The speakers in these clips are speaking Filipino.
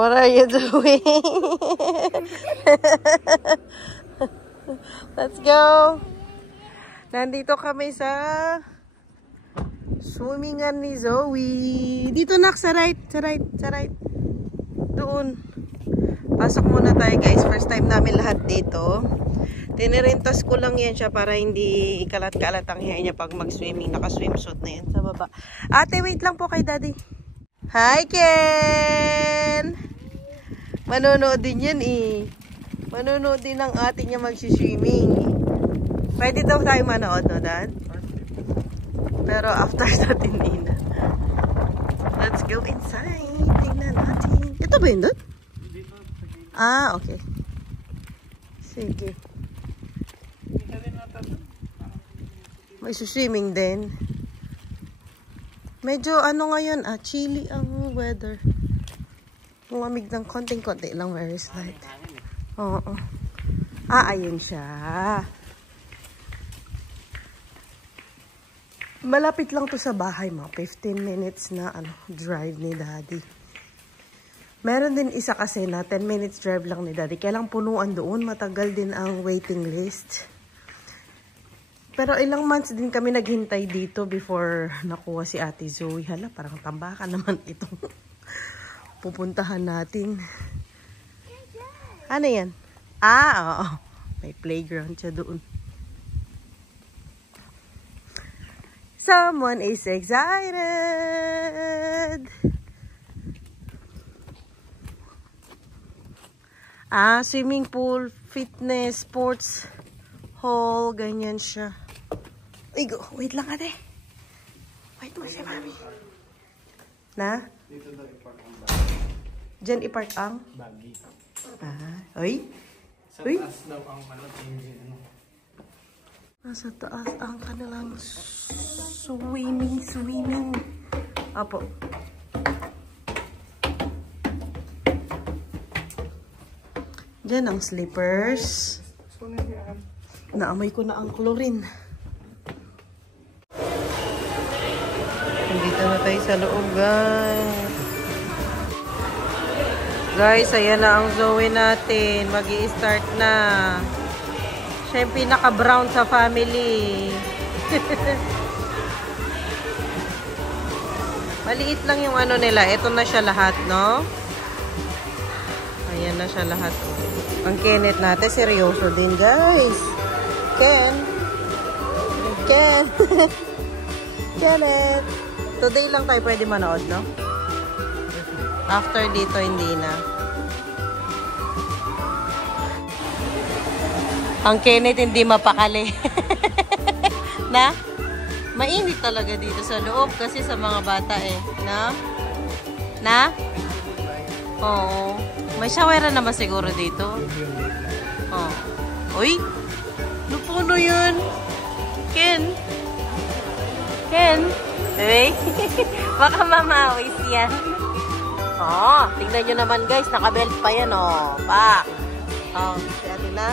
What are you doing? Let's go. Nandito kami sa swimmingan ni Zoe. Dito nak, sa right. Doon. Pasok muna tayo guys. First time namin lahat dito. Tinirentas ko lang yan siya para hindi ikalat-kalat ang hair niya pag mag-swimming. Naka-swimsuit na yan sa baba. Ate, wait lang po kay daddy. Hi, Ken! Manonood din yan eh. Manonood din ang ate niya mag-swimming. Pwede daw tayo manood, no, Dad? Pero after natin din. Let's go inside. Tingnan natin. Ito ba yun, Dad? Ah, okay. Sige. May swimming din. Medyo ano ngayon, chilly ang weather. Lumamig ng konting-konti lang, very slight. Oo. Ayun siya. Malapit lang to sa bahay mo. 15 minutes na drive ni Daddy. Meron din isa kasi na 10 minutes drive lang ni Daddy. Kaya lang punuan doon. Matagal din ang waiting list. Pero ilang months din kami naghintay dito before nakuha si Ate Zoe. Hala, parang tambakan naman itong pupuntahan natin. Ano yan? Oo. May playground siya doon. Someone is excited. Swimming pool, fitness, sports hall, ganyan siya. Igo, wait lang ate. Wait mo si mami. Na? Dito daw ipark ang buggy. Diyan ipark ang? Buggy. Oy? Sa taas daw ang nasa taas ang kanilang swimming. Apo. Diyan ang slippers. Naamoy ko na ang chlorine. Nandito na tayo sa loob, guys. Guys, ayan na ang Zoe natin. Mag-i-start na. Siya yung pinaka-brown sa family. Maliit lang yung ano nila. Ito na siya lahat, no? Ayan na siya lahat. Ang Kenneth natin, seryoso din, guys. Kenneth. Today lang tayo pwede manood, no? After dito, hindi na. Ang Kenneth hindi mapakali. Na? Mainit talaga dito sa loob kasi sa mga bata eh. Na? Oo. May showeran naman siguro dito. Oh. Uy! Lupuno yun! Ken! Uy! Baka mamawis yan. Tingnan nyo naman guys. Nakabelt pa yan Pak! Si ate na.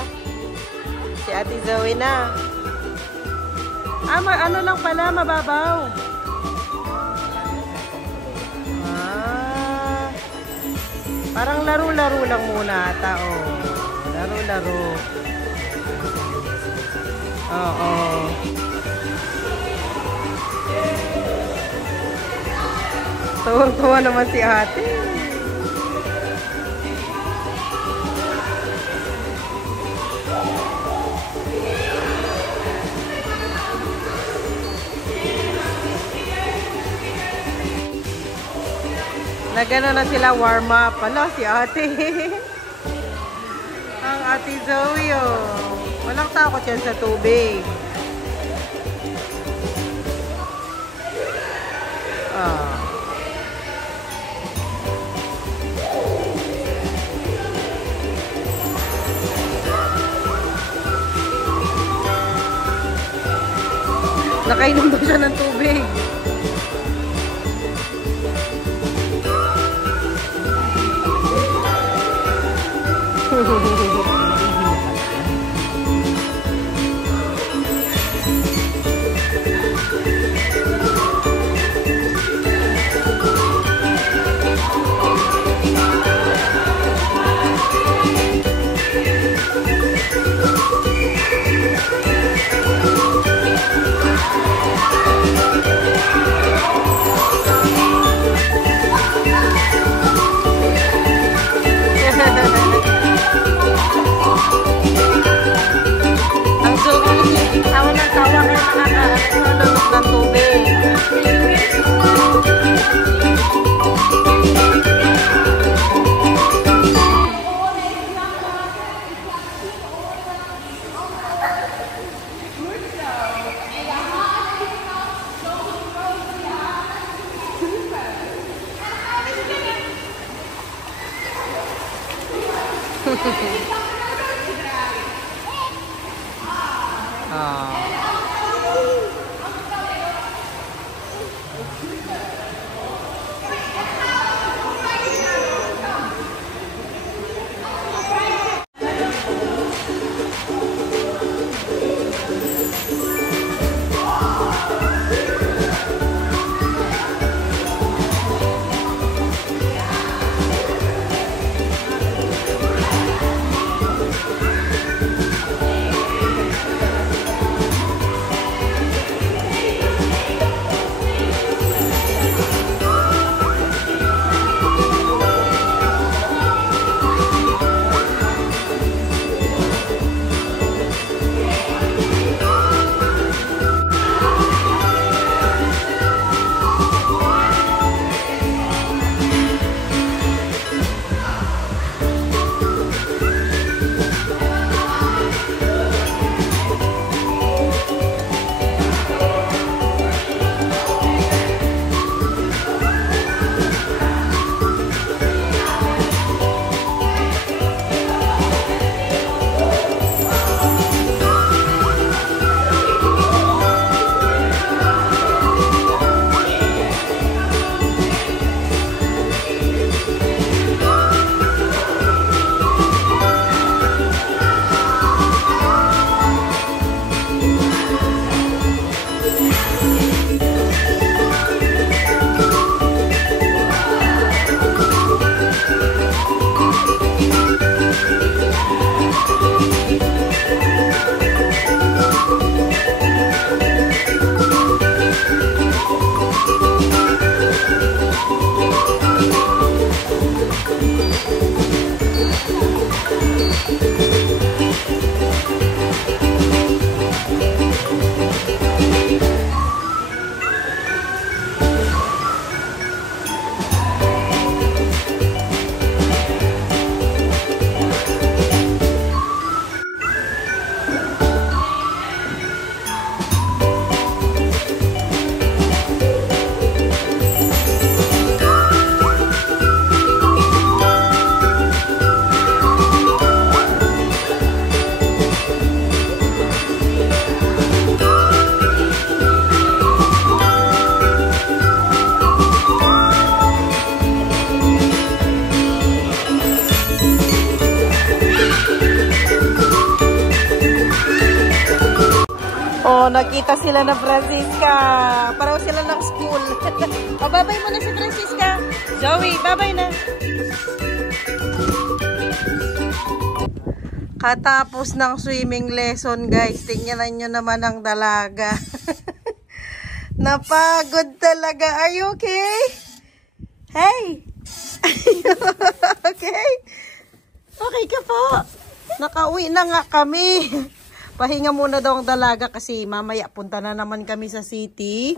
Si Ate Zoe na. Ano lang pala, mababaw. Parang laro-laro lang muna ata, Laro-laro. Oo. Tuwang-tuwa naman si ate. Nagano na sila warm up. Si ate. Ang Ate Zoe, Walang takot yan sa tubig. Nakainom ba siya ng tubig? Oh, nakita sila na Francisca. Paraw sila ng school. O, babay mo na si Francisca. Zoe, babay na. Katapos ng swimming lesson, guys. Tingnan nyo naman ang dalaga. Napagod talaga. Are you okay? Hey! Okay? Okay ka po. Nakauwi na nga kami. Pahinga muna daw ang dalaga kasi mamaya punta na naman kami sa city.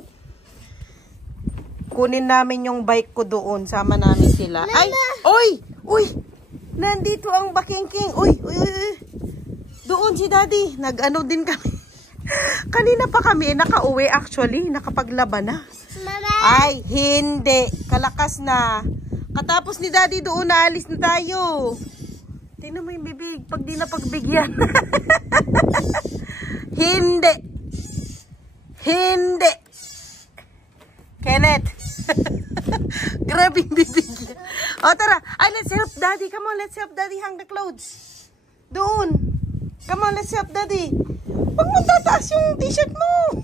Kunin namin yung bike ko doon. Sama namin sila. Lala. Ay! Oy! Uy! Nandito ang bakingking. Uy! Uy! Uy! Doon si daddy. Nag-ano din kami. Kanina pa kami nakauwi actually. Nakapaglaban na. Mama. Ay! Hindi. Kalakas na. Katapos ni daddy doon naalis na tayo. Tingnan mo yung bibig. Pag di na pagbigyan. Hindi. Hindi. Kenneth. Grabe yung bibig. O tara. Ay, let's help daddy. Come on, let's help daddy hang the clothes. Doon. Come on, let's help daddy. Huwag mo tataas yung t-shirt mo.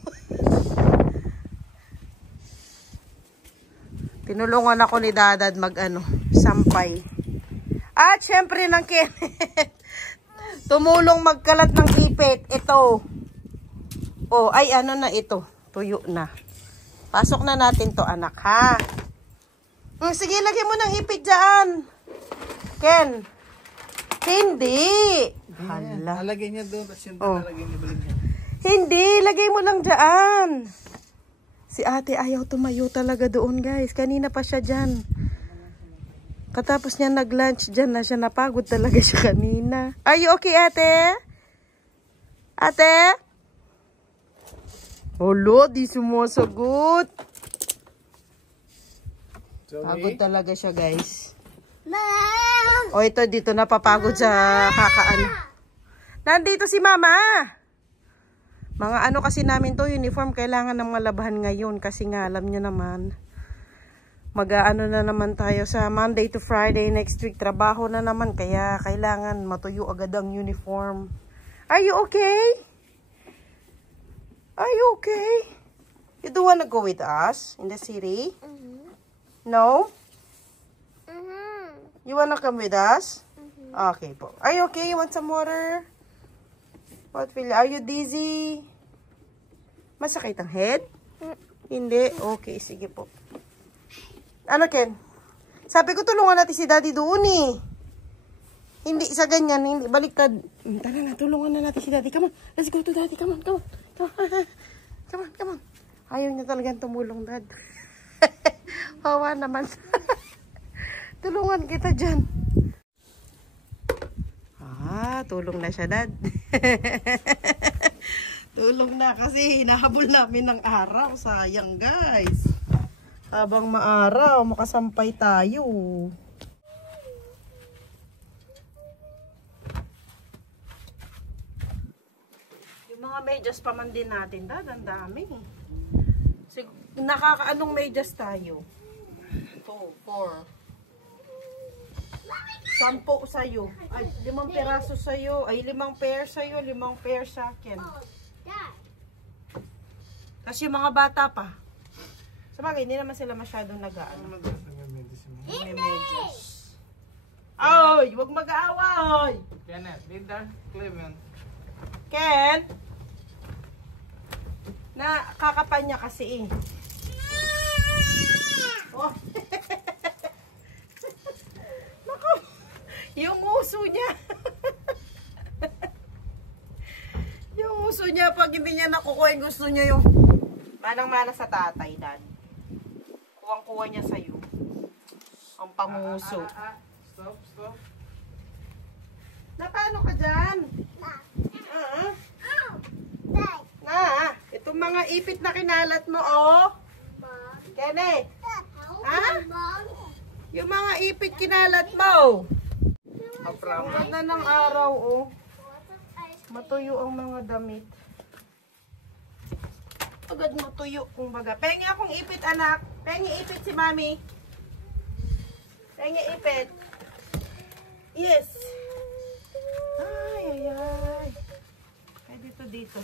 Tinulungan ako ni Dadad sampay. At syempre ng Kenneth. Tumulong magkalat ng ipit. Ito. Oh, ay ano na ito. Tuyo na. Pasok na natin to anak ha. Sige, lagyan mo ng ipit dyan. Ken. Hindi. Hala. Lalagay niya doon. Lalagay niya balik niya. Hindi. Lagay mo lang dyan. Si ate ayaw tumayo talaga doon guys. Kanina pa siya dyan. Katapos niya nag-lunch dyan na siya. Napagod talaga siya kanina. Are you okay, ate? Ate? Olo, di sumasagot. Pagod talaga siya, guys. O ito, dito napapagod sa kakaano. Nandito si Mama. Mga ano kasi namin to, uniform, kailangan ng malabahan ngayon. Kasi nga, alam nyo naman, mag-aano na naman tayo sa Monday to Friday. Next week, trabaho na naman. Kaya kailangan matuyo agad ang uniform. Are you okay? Are you okay? You don't wanna go with us in the city? No? You wanna come with us? Okay po. Are you okay? You want some water? What will? Are you dizzy? Masakit ang head? Hindi? Okay, sige po. Ano, Ken? Sabi ko tulungan natin si Daddy doon eh. Hindi sa ganyan, hindi. Baliktad. Tara na, tulungan na natin si Daddy. Come on, let's go to Daddy. Come on, come on. Come on, come on, come on. Ayaw niya talagang tumulong, Dad. Hawa naman. Tulungan kita dyan. Tulong na siya, Dad. Tulong na kasi hinahabol namin ng araw. Sayang, guys. Habang maaraw, makasampay tayo. Yung mga medyas pa man din natin, Dad. Ang dami. Nakakaanong medyas tayo? 2, 4. 10 sa'yo. Ay, 5 peraso sa'yo. Ay, 5 pair sa'yo. 5 pair sa akin. Tapos yung mga bata pa. Sabagay, hindi naman sila masyadong nag-aano. May medyas. Ay, huwag mag-aaway. Kenneth, Linda, Clement. Ken? Nakakapan niya kasi eh. Oh. Naku, yung uso niya. Yung uso niya, pag hindi niya nakukuha, gusto niya yung manang-mana sa tatay, Dad. Kuwang-kuha niya sa'yo. Ang panguso. Stop, stop. Na, paano ka dyan? Itong mga ipit na kinalat mo, oh. Kenneth. Ha? Yung mga ipit kinalat mo. Ang ganda ng araw, oh. Matuyo ang mga damit. Agad matuyo, kumbaga. Pengi akong ipit, anak. Pengi ipit si Mami. Pengi ipit. Yes. Ay, ay, ay. Ay, dito.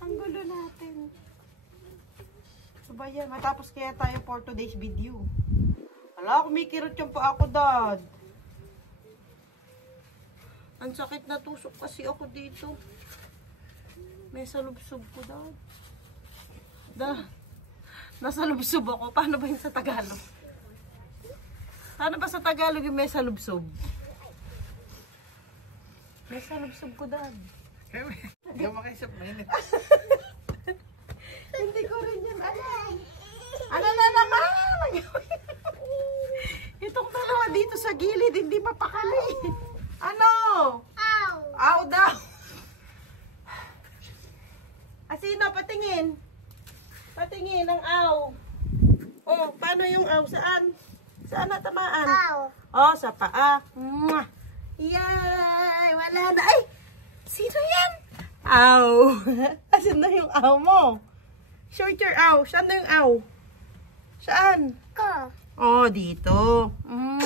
Ang gulo natin. So ba yan? Matapos kaya tayo for today's video. Wala, kumikirot yung pa ako, Dad. Ang sakit na tusok kasi ako dito. May salubsob ko, Dad. Nasalubsob ako. Paano ba yun sa Tagalog? Paano ba sa Tagalog yung may salubsob? May salubsob ko, Dad. Hindi ka makaisap, mainit. Hindi ko rin yan alam. Ano na naman? Itong dalawa dito sa gilid, hindi mapakali. Ano? Ow! Ow daw. Sino? Patingin. Patingin ang ow. Oh, paano yung ow? Saan? Saan natamaan? Ow. Oh, sa paa. Mwah. Yay! Wala na. Ay! Sino yan? Ow. Asan na yung ow mo? Short your ow. Saan na yung ow? Saan? Ko. Oh, dito.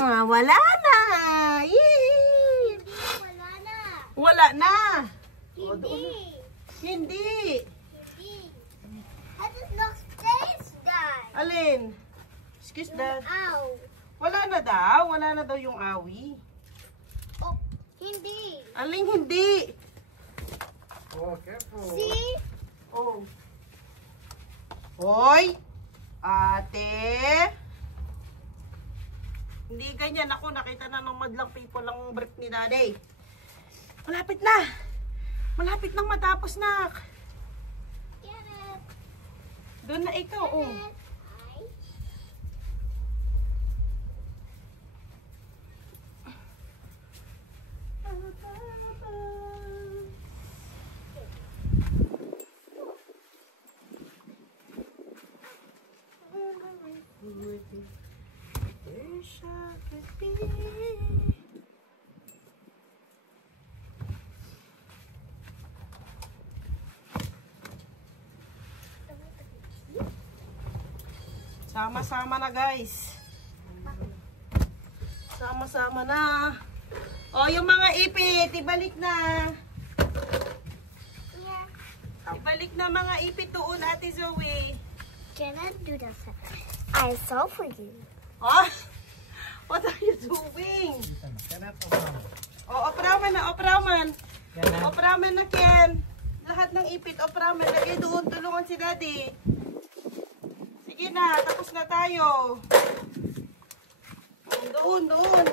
Wala na. Yay! Wala na. Wala na. Hindi. Hindi. How does not face die? Alin? Excuse Dad. Ow. Wala na daw. Wala na daw yung awi. Oh, hindi. Aling hindi. Oh, careful. See? Oh. Hoy. Ate. Hindi ganyan. Ako, nakita na ng madlang people ang brief ni Daddy. Malapit na. Malapit nang matapos, nak. Get it. Doon na ikaw, oh. Sama-sama na guys. Sama-sama na. O, yung mga ipit, ibalik na. Yeah. Ibalik na mga ipit doon, Ate Zoe. Can I do that? I saw for you. Oh, what are you doing? Cannot open. O, opraman na, opraman. Cannot. Opraman na, Ken. Lahat ng ipit, opraman. Lagay doon, tulungan si Daddy. Sige na, tapos na tayo. Doon, doon.